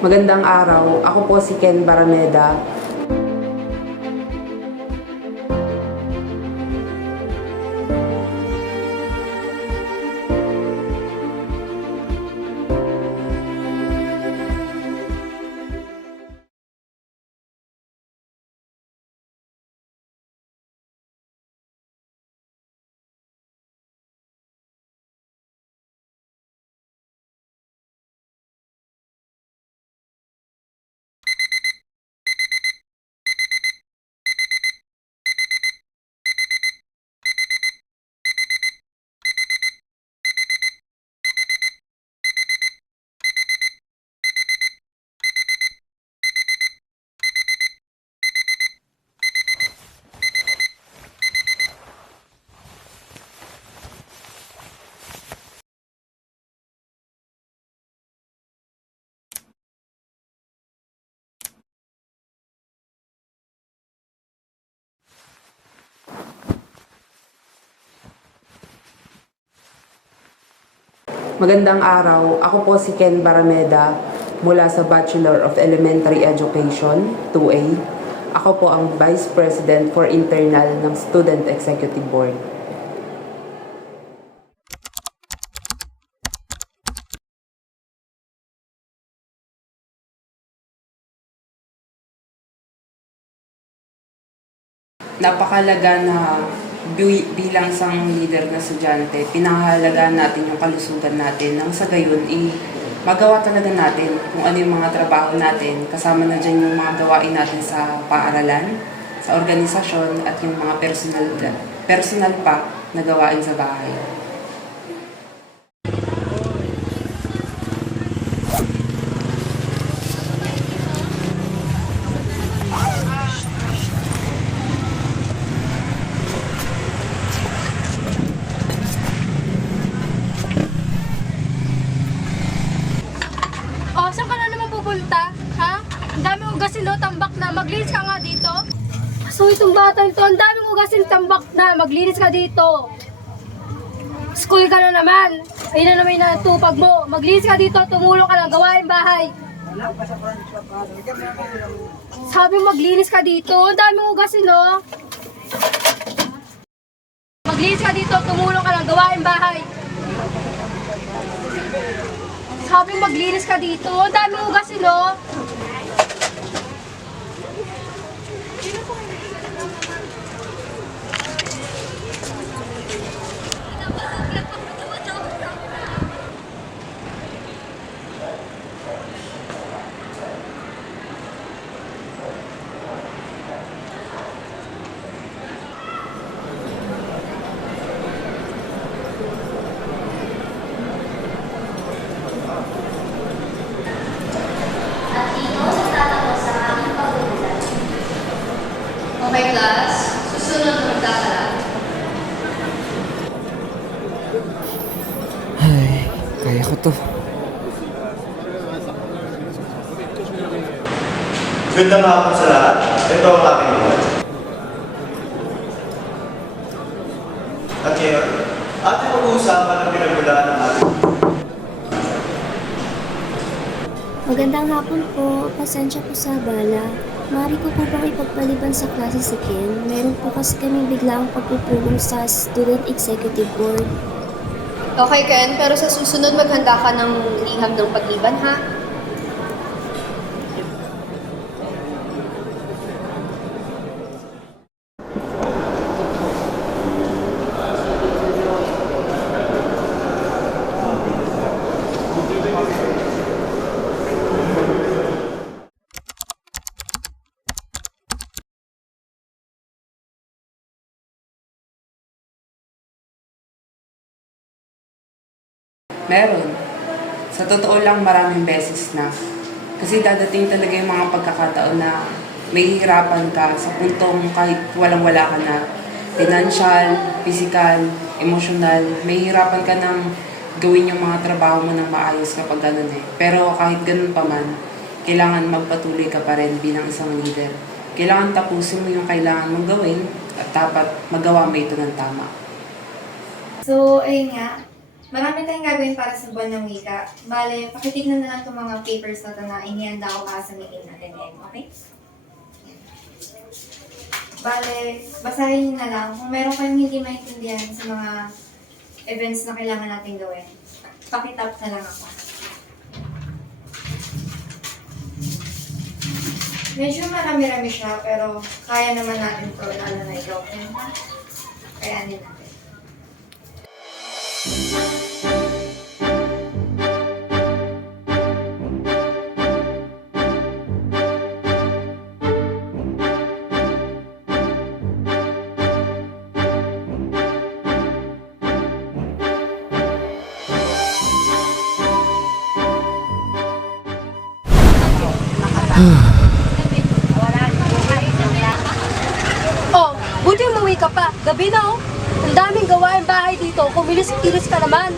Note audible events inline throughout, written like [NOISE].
Magandang araw. Ako po si Ken Barameda. Magandang araw. Ako po si Ken Barameda mula sa Bachelor of Elementary Education, 2A. Ako po ang Vice President for Internal ng Student Executive Board. napakalaga na bilang isang leader na estudyante, pinahalagaan natin yung kalusugan natin nang sa gayon, i magawa talaga natin kung ano yung mga trabaho natin. Kasama na dyan yung mga gawain natin sa paaralan, sa organisasyon, at yung mga personal, personal pa na gawain sa bahay. Oh, saan ka na naman pupunta? Ha? Ang dami ugasin no, tambak na. Maglinis ka nga dito. So itong batang to, ang daming ugasin tambak na. Maglinis ka dito. School ka na naman. Ayun na naman yung natupag mo. Maglinis ka dito, tumulong ka lang, gawain bahay. Sabi mo maglinis ka dito. Ang daming ugasin no. Maglinis ka dito, tumulong ka lang, gawain bahay. Sabi maglinis ka dito. Ang dami ugas no? Gandang hapon sa lahat. Ito ang aking buhay. At ngayon, ating pag-uusapan ang pinagmulaan ng ating Magandang hapon po. Pasensya po sa abala. Mari ko po bang ipagpaliban sa klase si Ken? Meron po kasi kami biglaang pagpupulong sa Student Executive Board. Okay, Ken, pero sa susunod maghanda ka ng liham ng pagliban, ha? Meron. Sa totoo lang, maraming beses na. Kasi dadating talaga yung mga pagkakataon na may hirapan ka sa puntong kahit walang-wala ka na. Financial, physical, emotional, may hirapan ka ng gawin yung mga trabaho mo ng maayos kapag ganun eh. Pero kahit ganun pa man, kailangan magpatuloy ka pa rin bilang isang leader. Kailangan tapusin mo yung kailangan mong gawin at dapat magawa mo ito ng tama. So, ayun nga. Marami tayong gagawin para sa buwan ng wika. Bale, pakitignan na lang itong mga papers na ito na inihanda ko para sa meeting natin ngayon, okay? Bale, basahin niyo na lang. Kung meron kayong hindi maintindihan sa mga events na kailangan natin gawin, pakitap na lang ako. Medyo marami-rami siya, pero kaya naman natin ito lalo na ikaw. Kayanin natin. Oh, buti umuwi ka pa. Gabi na oh. Ang daming gawain bahay dito. Kumilis-kilis ka naman.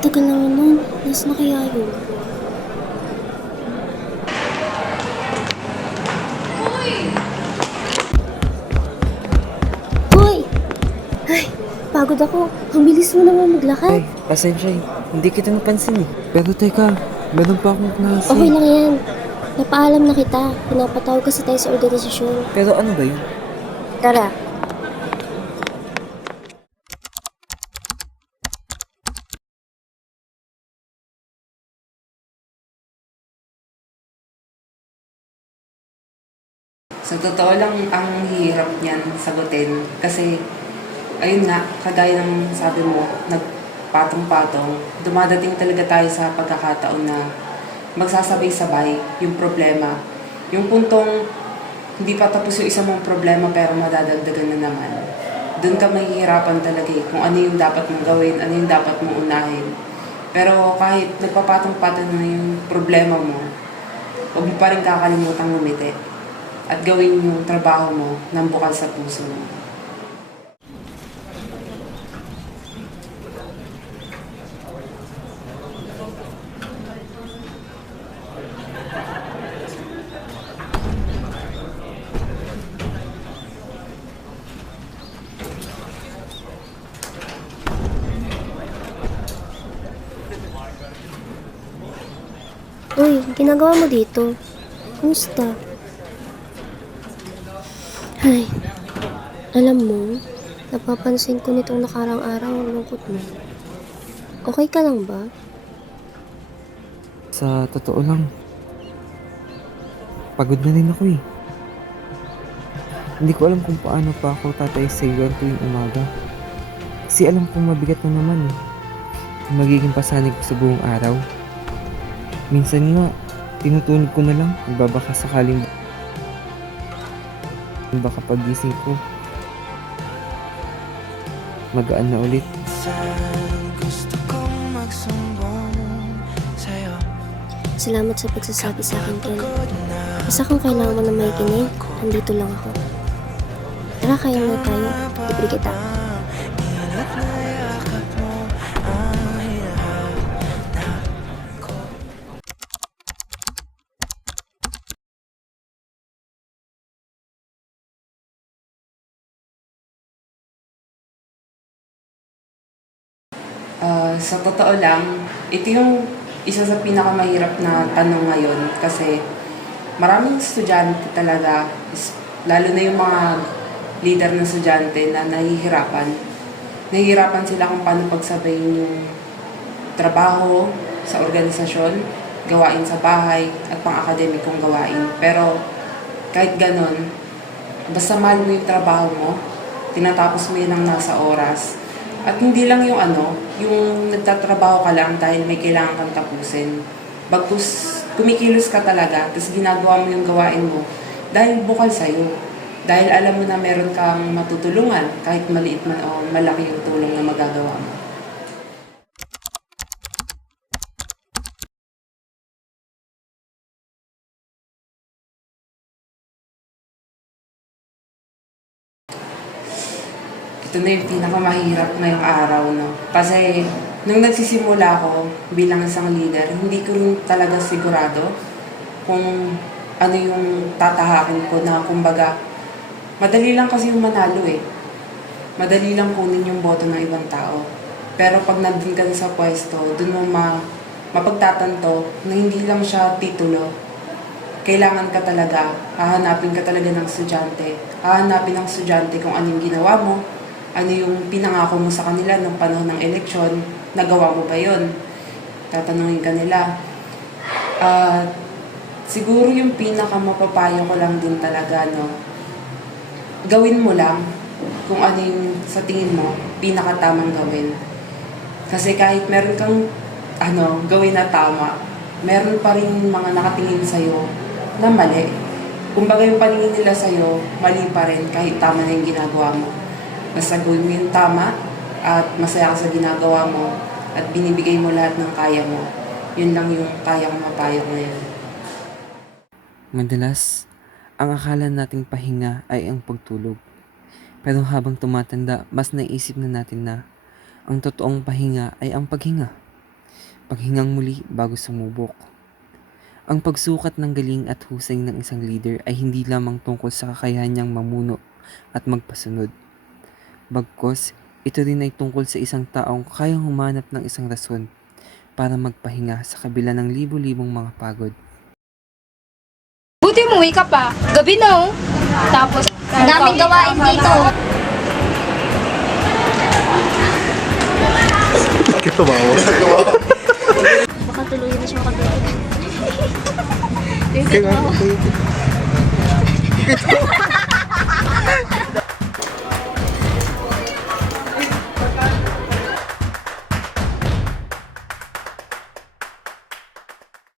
Tagal naman nun. Nas na kaya yun? Hoy! Ay, pagod ako. Ang bilis mo naman maglakad. Ay, pasensya eh. Hindi kita napansin eh. Pero teka, meron pa akong klase. Okay lang yan. Napaalam na kita. Pinapatawag kasi tayo sa organisasyon. Pero ano ba yun? Tara. Sa totoo lang, ang hirap niyan sagutin. Kasi, ayun nga, kagaya ng sabi mo, nagpatong-patong, dumadating talaga tayo sa pagkakataon na magsasabay-sabay yung problema. Yung puntong hindi pa tapos yung isa mong problema pero madadagdagan na naman. Doon ka mahihirapan talaga eh, kung ano yung dapat mong gawin, ano yung dapat mong unahin. Pero kahit nagpapatong-patong na yung problema mo, huwag mo pa rin kakalimutan ngumiti at gawin yung trabaho mo ng bukal sa puso mo. Uy, ginagawa mo dito? Kumusta? Ay, alam mo, napapansin ko nitong nakarang araw ang lungkot mo. Okay ka lang ba? Sa totoo lang, pagod na rin ako eh. Hindi ko alam kung paano pa ako tatay sa iyo tuwing umaga. Kasi alam kong mabigat na naman eh. Magiging pasanig sa buong araw. Minsan nga, tinutunog ko na lang, nagbabaka sakaling baka pagising ko. Magaan na ulit. Salamat sa pagsasabi sa akin, Ken. Basta kung kailangan mo na may kinig, andito lang ako. Tara, kaya na tayo. Libre kita. Sa totoo lang, ito yung isa sa pinakamahirap na tanong ngayon kasi maraming estudyante talaga, lalo na yung mga leader ng estudyante na nahihirapan. Nahihirapan sila kung paano pagsabayin yung trabaho sa organisasyon, gawain sa bahay, at pang-akademikong gawain. Pero kahit ganon, basta mahal mo yung trabaho mo, tinatapos mo yun ng nasa oras, at hindi lang yung ano, yung nagtatrabaho ka lang dahil may kailangan kang tapusin. Bagkus kumikilos ka talaga, tapos ginagawa mo yung gawain mo dahil bukal sa'yo. Dahil alam mo na meron kang matutulungan kahit maliit man o malaki yung tulong na magagawa mo. Ito na yung pinakamahirap ngayong araw, no? Kasi, nung nagsisimula ako bilang isang leader, hindi ko rin talaga sigurado kung ano yung tatahakin ko na, kumbaga, madali lang kasi yung manalo eh. Madali lang kunin yung boto ng ibang tao. Pero pag nandun ka sa pwesto, dun mo ma, mapagtatanto na hindi lang siya titulo. Kailangan ka talaga, hahanapin ka talaga ng estudyante. Hahanapin ng estudyante kung ano yung ginawa mo, ano yung pinangako mo sa kanila nung panahon ng eleksyon, nagawa mo ba yon? Tatanungin ka nila. At siguro yung pinakamapapayo ko lang din talaga, no, gawin mo lang kung ano yung sa tingin mo pinakatamang gawin. Kasi kahit meron kang ano, gawin na tama, meron pa rin mga nakatingin sa'yo na mali. Kumbaga yung paningin nila sa'yo, mali pa rin kahit tama na yung ginagawa mo. Basta gawin mo yung tama at masaya ka sa ginagawa mo at binibigay mo lahat ng kaya mo. Yun lang yung kayang mapayo ngayon. Madalas, ang akala nating pahinga ay ang pagtulog. Pero habang tumatanda, mas naisip na natin na ang totoong pahinga ay ang paghinga. Paghingang muli bago sumubok. Ang pagsukat ng galing at husay ng isang leader ay hindi lamang tungkol sa kakayahan niyang mamuno at magpasunod. Bagkos, ito rin ay tungkol sa isang taong kayang humanap ng isang rason para magpahinga sa kabila ng libo-libong mga pagod. Buti umuwi ka pa. Gabi na oh. Tapos, Daming gawain dito. Bakit tumawa? Baka tuluyan na siya makabili. Kaya nga, [LAUGHS]